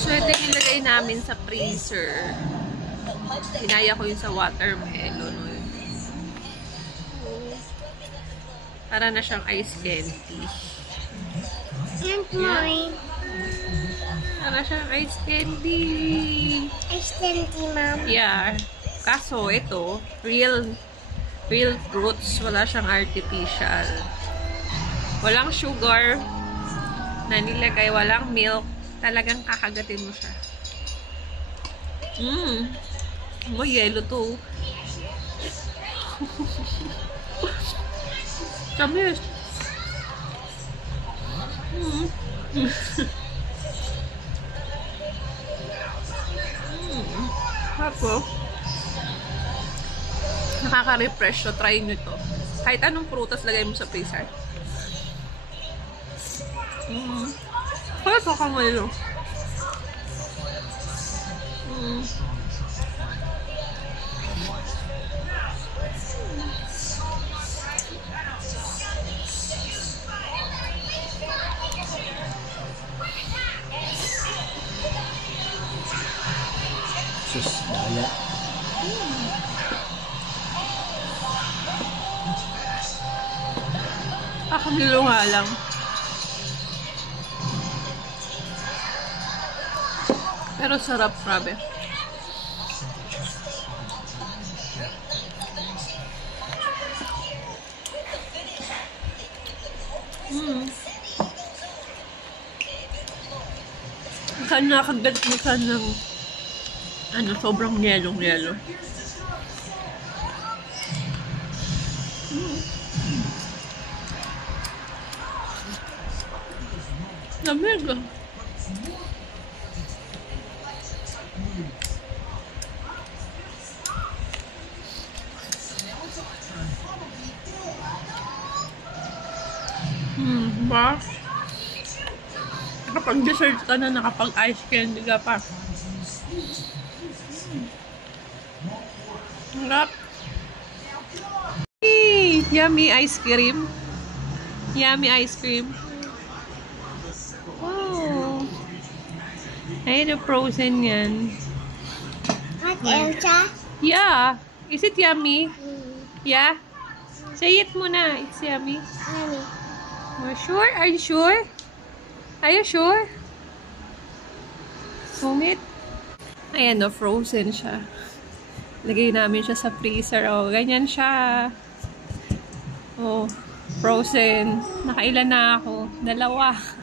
So, ito yung nilagay namin sa freezer. Hinaya ko yun sa watermelon. Para na siyang ice candy. And mine. Para siyang ice candy. Ice candy, Mom. Yeah. Kaso, ito, real fruits. Wala siyang artificial. Walang sugar na nilagay. Walang milk. Talagang kakagatin mo siya. Yellow to. Tamis. Tapos, nakaka-refresh. So, try nyo ito. Kahit anong prutas, lagay mo sa freezer. Kaya ito ka ngayon. Sus, daya. Kakagilo nga lang. Pero sarap, grabe. Nakakagat mo ka ng sobrang yellow. Lamig ah. Ba? Nakapag-dessert ka na, nakapag-ice candy ka pa. Harap. Yummy ice cream. Yummy ice cream. Wow. Ayun, frozen yan. What, Elsa? Yeah. Is it yummy? Yeah? Say it muna. It's yummy. Mommy. Sure? Are you sure? Are you sure? Sumit. Ayan, frozen siya. Lagay namin siya sa freezer. Oh, ganyan siya. Oh, frozen. Nakailan na ako? 2.